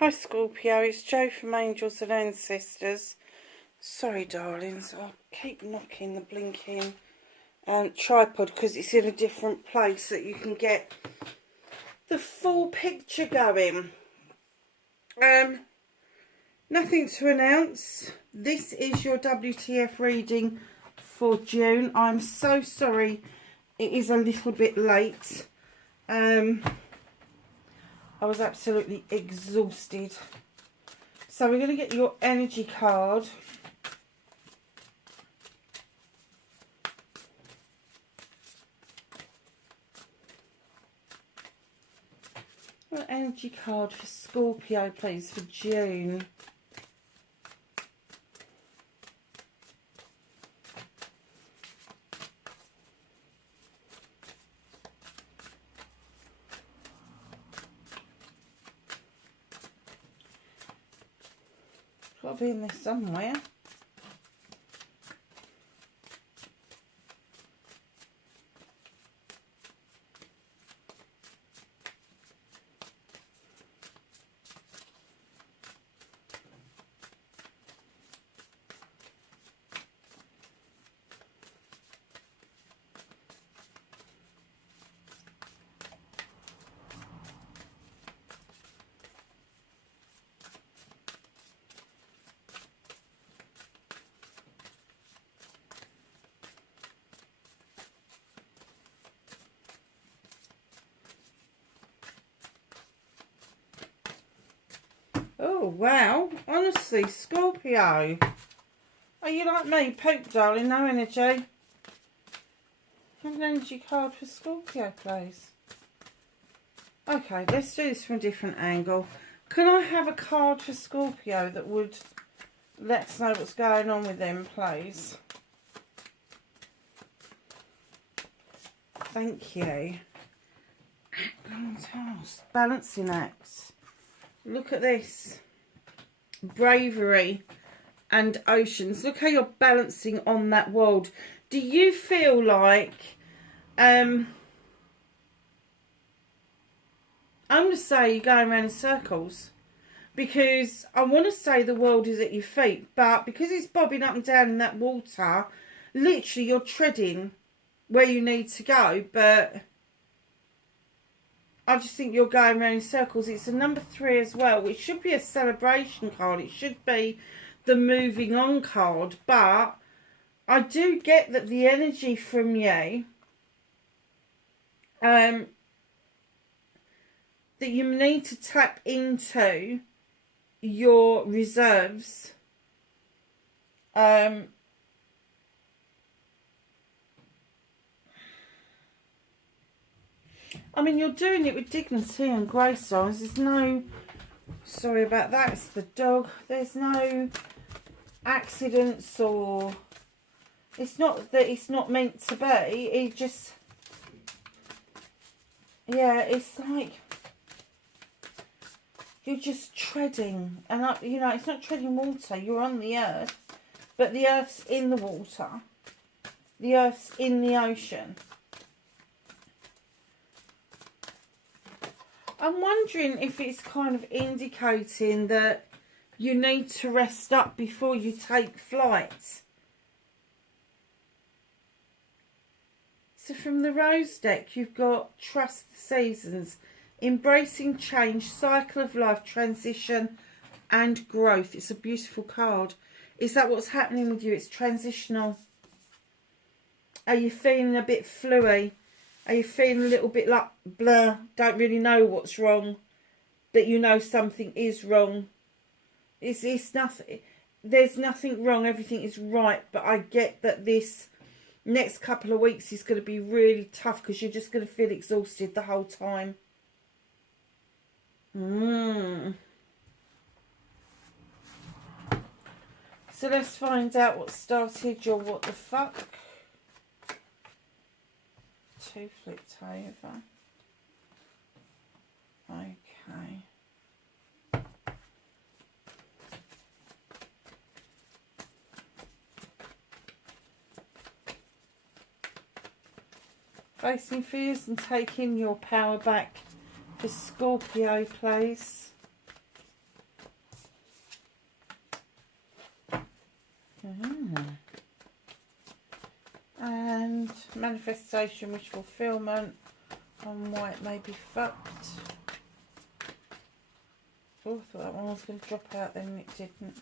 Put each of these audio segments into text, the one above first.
Hi Scorpio, it's Jo from Angels and Ancestors. Sorry darlings, I'll keep knocking the blinking tripod because it's in a different place that you can get the full picture going. Nothing to announce. This is your WTF reading for June. I'm so sorry it is a little bit late. I was absolutely exhausted. So we're going to get your energy card. What energy card for Scorpio, please, for June? It's got to be in there somewhere. Oh, wow. Honestly, Scorpio. Are you like me? Poke, darling. No energy. Have an energy card for Scorpio, please. Okay, let's do this from a different angle. Can I have a card for Scorpio that would let us know what's going on with them, please? Thank you. Balancing act. Look at this. Bravery and oceans. Look how you're balancing on that world. Do you feel like I'm going to say you're going around in circles, because I want to say the world is at your feet, but because it's bobbing up and down in that water, literally you're treading where you need to go, but I just think you're going around in circles. It's a number 3 as well, which should be a celebration card. It should be the moving on card, but I do get that the energy from you, that you need to tap into your reserves. I mean, you're doing it with dignity and grace, darlings. There's no... Sorry about that, it's the dog. There's no accidents or... It's not that it's not meant to be. It just... Yeah, it's like... You're just treading. And, you know, it's not treading water. You're on the earth. But the earth's in the water. The earth's in the ocean. I'm wondering if it's kind of indicating that you need to rest up before you take flight. So from the Rose deck, you've got Trust the Seasons, Embracing Change, Cycle of Life, Transition and Growth. It's a beautiful card. Is that what's happening with you? It's transitional. Are you feeling a bit fluey? Are you feeling a little bit like blah, don't really know what's wrong, but you know something is wrong? It's nothing, there's nothing wrong, everything is right, but I get that this next couple of weeks is going to be really tough because you're just going to feel exhausted the whole time. So let's find out what started your what the fuck. 2 flipped over. Okay. Facing fears and taking your power back for Scorpio, please. Manifestation, wish fulfillment, on why it may be fucked. Oh, I thought that one was going to drop out then, and it didn't.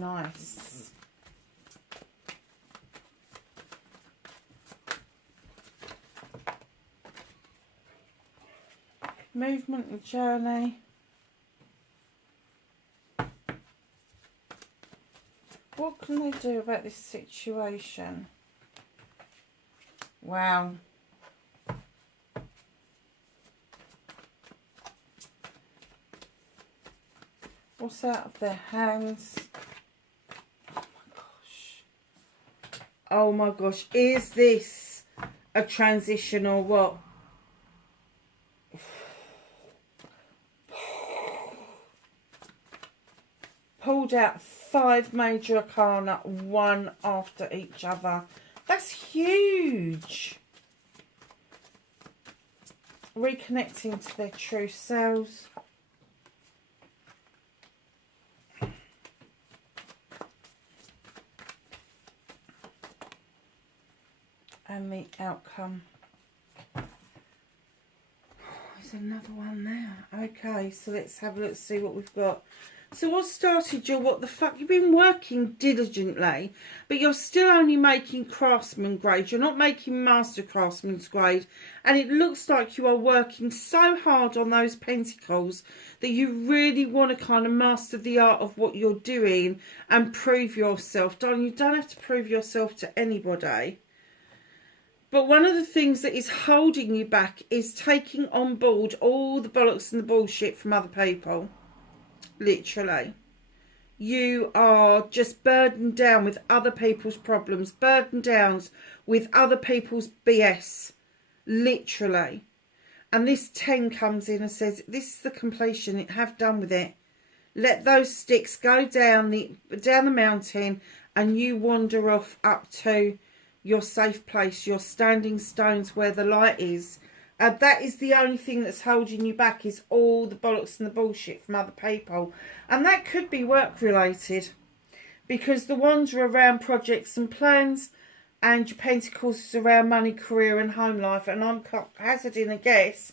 Nice. Movement and journey. What can they do about this situation? Wow. What's out of their hands? Oh my gosh. Oh my gosh. Is this a transition or what? Pulled out 5 major arcana, one after each other. That's huge. Reconnecting to their true selves. And the outcome. There's another one there. Okay, so let's have a look, see what we've got. So what started your what the fuck? You've been working diligently, but you're still only making craftsman grade. You're not making master craftsman's grade. And it looks like you are working so hard on those pentacles that you really want to kind of master the art of what you're doing and prove yourself. Darling, you don't have to prove yourself to anybody. But one of the things that is holding you back is taking on board all the bollocks and the bullshit from other people. Literally. You are just burdened down with other people's problems, burdened down with other people's BS. Literally. And this 10 comes in and says, this is the completion, have done with it. Let those sticks go down the mountain and you wander off up to your safe place, your standing stones where the light is. That is the only thing that's holding you back, is all the bollocks and the bullshit from other people. And that could be work related, because the wands are around projects and plans, and your pentacles is around money, career and home life. And I'm hazarding a guess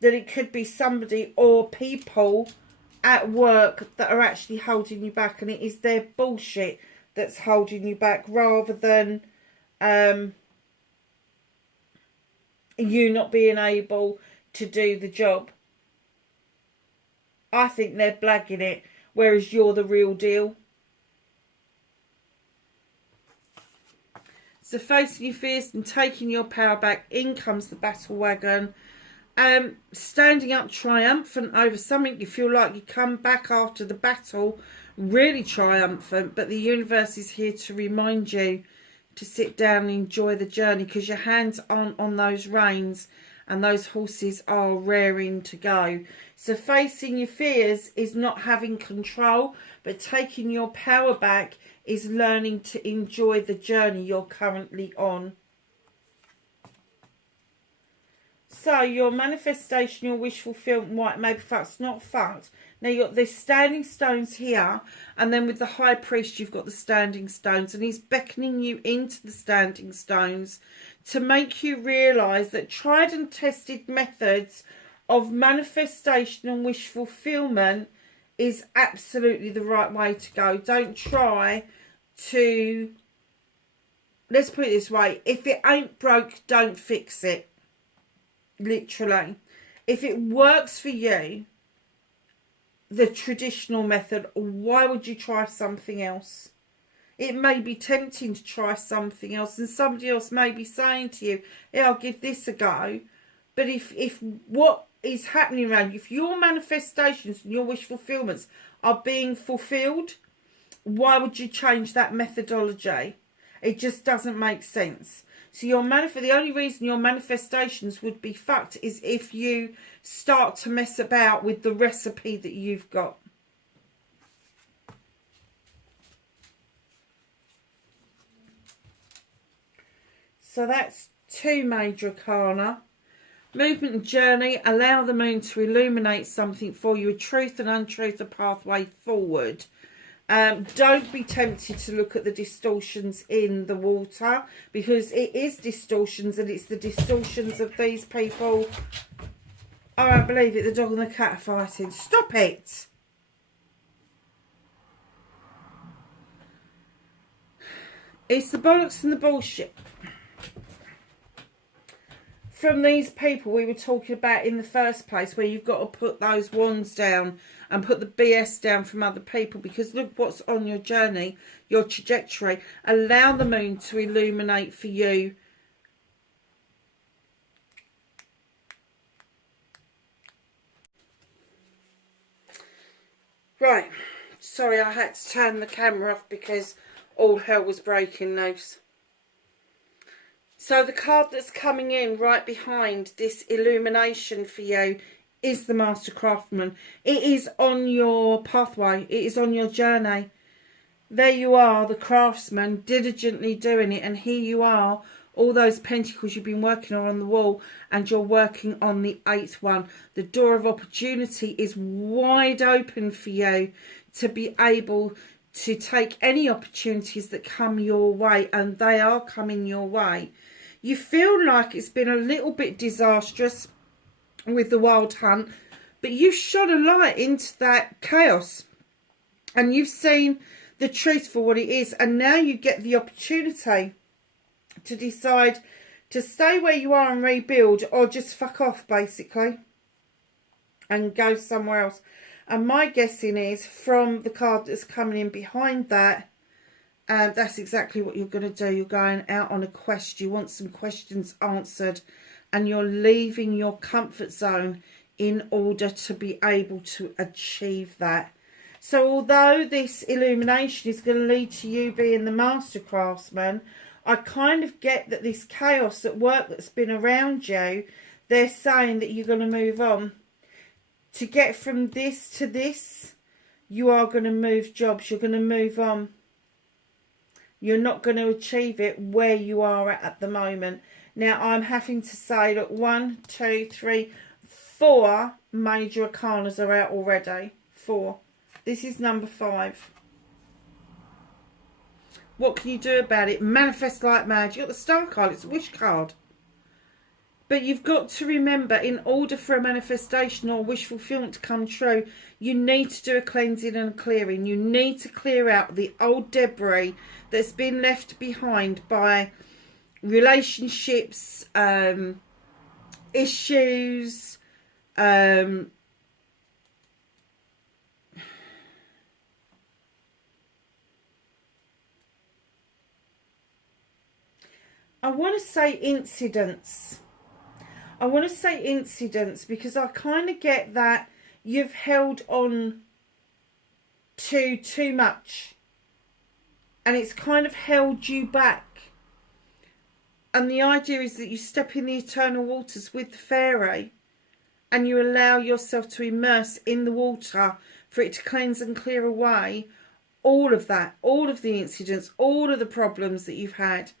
that it could be somebody or people at work that are actually holding you back, and it is their bullshit that's holding you back, rather than you not being able to do the job. I think they're blagging it, whereas you're the real deal. So facing your fears and taking your power back, in comes the battle wagon. Standing up triumphant over something. You feel like you come back after the battle really triumphant, but the universe is here to remind you to sit down and enjoy the journey, because your hands aren't on those reins and those horses are raring to go. So facing your fears is not having control, but taking your power back is learning to enjoy the journey you're currently on. So your manifestation, your wish fulfillment, what maybe fucked, not fucked. Now you've got the standing stones here, and then with the high priest you've got the standing stones, and he's beckoning you into the standing stones to make you realise that tried and tested methods of manifestation and wish fulfillment is absolutely the right way to go. Don't try to, let's put it this way, if it ain't broke, don't fix it. Literally. If it works for you, the traditional method, why would you try something else? It may be tempting to try something else, and somebody else may be saying to you, yeah, I'll give this a go. But if what is happening around you, if your manifestations and your wish fulfillments are being fulfilled, why would you change that methodology? It just doesn't make sense. So the only reason your manifestations would be fucked is if you start to mess about with the recipe that you've got. So that's 2 major arcana. Movement and journey. Allow the moon to illuminate something for you. A truth and untruth, a pathway forward. Don't be tempted to look at the distortions in the water, because it is distortions, and it's the distortions of these people. Oh, I believe it. The dog and the cat are fighting. Stop it. It's the bollocks and the bullshit from these people we were talking about in the first place, where you've got to put those wands down and put the BS down from other people, because look what's on your journey, your trajectory. Allow the moon to illuminate for you. Right, sorry, I had to turn the camera off because all hell was breaking loose. So the card that's coming in right behind this illumination for you is the Master Craftsman. It is on your pathway. It is on your journey. There you are, the craftsman, diligently doing it. And here you are, all those pentacles you've been working on the wall, and you're working on the 8th one. The door of opportunity is wide open for you to be able to take any opportunities that come your way, and they are coming your way. You feel like it's been a little bit disastrous with the wild hunt, but you've shone a light into that chaos, and you've seen the truth for what it is, and now you get the opportunity to decide to stay where you are and rebuild, or just fuck off basically and go somewhere else. And my guessing is, from the card that's coming in behind that, that's exactly what you're going to do. You're going out on a quest. You want some questions answered, and you're leaving your comfort zone in order to be able to achieve that. So although this illumination is going to lead to you being the Master Craftsman, I kind of get that this chaos at work that's been around you, they're saying that you're going to move on. To get from this to this, you are going to move jobs. You're going to move on. You're not going to achieve it where you are at the moment. Now, I'm having to say that 1, 2, 3, 4 major arcanas are out already. 4. This is number 5. What can you do about it? Manifest like mad. You've got the Star card. It's a wish card. But you've got to remember, in order for a manifestation or wish fulfillment to come true, you need to do a cleansing and a clearing. You need to clear out the old debris that's been left behind by relationships, issues, I want to say incidents. I want to say incidents because I kind of get that you've held on to too much, and it's kind of held you back. And the idea is that you step in the eternal waters with the fairy, and you allow yourself to immerse in the water for it to cleanse and clear away all of that, all of the incidents, all of the problems that you've had.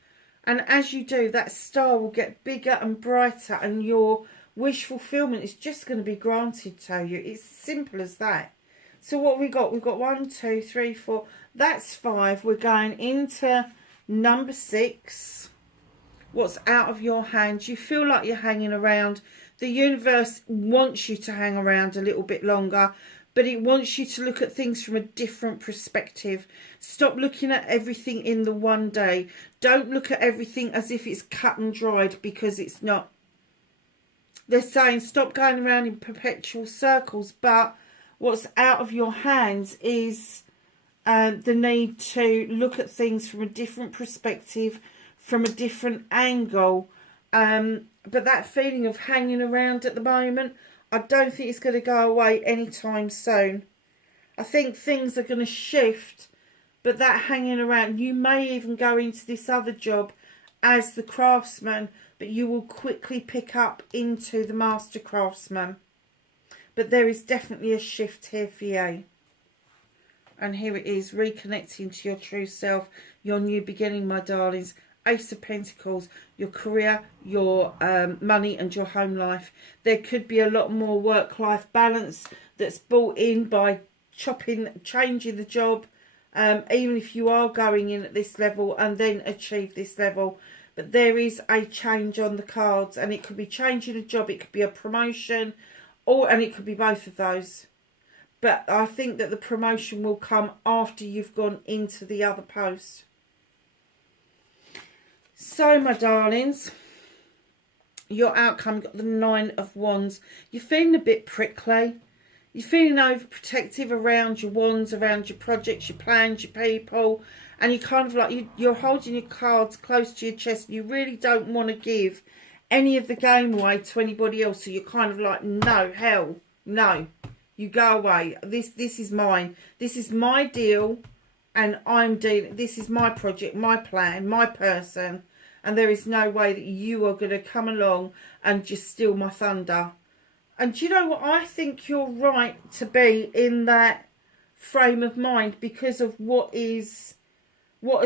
And as you do, that star will get bigger and brighter, and your wish fulfillment is just going to be granted to you. It's simple as that. So what we got? We've got 1, 2, 3, 4. That's 5. We're going into number 6. What's out of your hands? You feel like you're hanging around. The universe wants you to hang around a little bit longer, but it wants you to look at things from a different perspective. Stop looking at everything in the one day. Don't look at everything as if it's cut and dried, because it's not. They're saying stop going around in perpetual circles, but what's out of your hands is the need to look at things from a different perspective, from a different angle. But that feeling of hanging around at the moment, I don't think it's going to go away anytime soon. I think things are going to shift, but that hanging around, you may even go into this other job as the craftsman, but you will quickly pick up into the Master Craftsman. But there is definitely a shift here for you. And here it is, reconnecting to your true self, your new beginning, my darlings. Ace of Pentacles, your career, your money and your home life. There could be a lot more work-life balance that's brought in by changing the job, even if you are going in at this level and then achieve this level. But there is a change on the cards, and it could be changing a job, it could be a promotion, and it could be both of those. But I think that the promotion will come after you've gone into the other post. So, my darlings, your outcome, got the 9 of Wands. You're feeling a bit prickly. You're feeling overprotective around your wands, around your projects, your plans, your people. And you kind of like, you're holding your cards close to your chest. You really don't want to give any of the game away to anybody else. So you're kind of like, no, hell, no. You go away. This is mine. This is my deal. And I'm dealing, this is my project, my plan, my person. And there is no way that you are going to come along and just steal my thunder. And do you know what? I think you're right to be in that frame of mind because of what has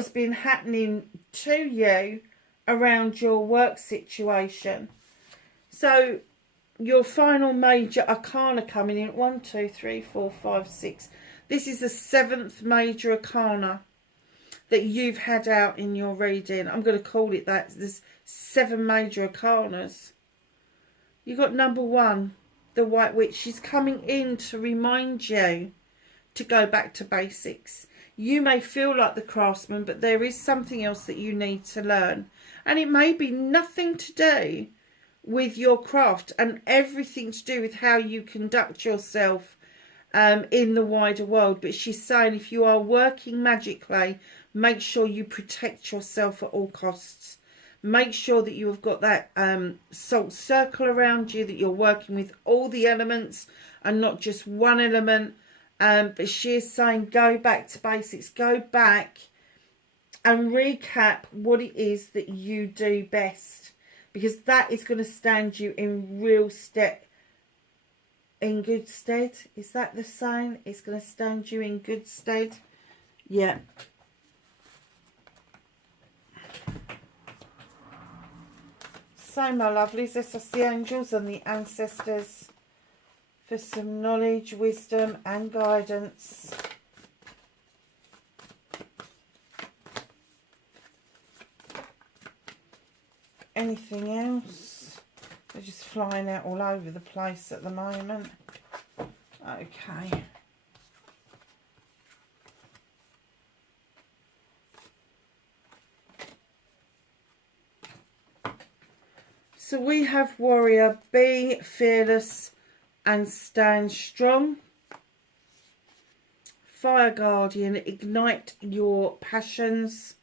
been happening to you around your work situation. So your final major arcana coming in, 1, 2, 3, 4, 5, 6. This is the 7th major arcana that you've had out in your reading. I'm going to call it that. There's 7 major arcanas. You got number 1, the White Witch. She's coming in to remind you to go back to basics. You may feel like the craftsman, but there is something else that you need to learn. And it may be nothing to do with your craft and everything to do with how you conduct yourself in the wider world. But she's saying if you are working magically, make sure you protect yourself at all costs. Make sure that you have got that salt circle around you, that you're working with all the elements and not just one element. But she is saying go back to basics. Go back and recap what it is that you do best. Because that is going to stand you in good stead. Is that the saying? It's going to stand you in good stead. Yeah. So, my lovelies, let's ask the angels and the ancestors for some knowledge, wisdom and guidance. Anything else? They're just flying out all over the place at the moment. Okay. So we have Warrior, be fearless and stand strong. Fire Guardian, ignite your passions.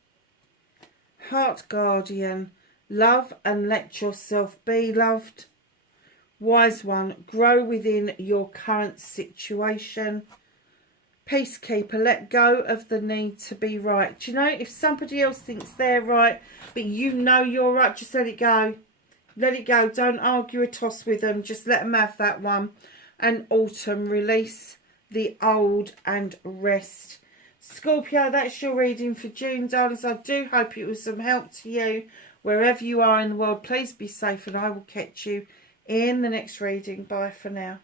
Heart Guardian, love and let yourself be loved. Wise One, grow within your current situation. Peacekeeper, let go of the need to be right. Do you know, if somebody else thinks they're right, but you know you're right, just let it go. Let it go. Don't argue or toss with them. Just let them have that one. And Autumn, release the old and rest. Scorpio, that's your reading for June, darlings. I do hope it was some help to you. Wherever you are in the world, please be safe, and I will catch you in the next reading. Bye for now.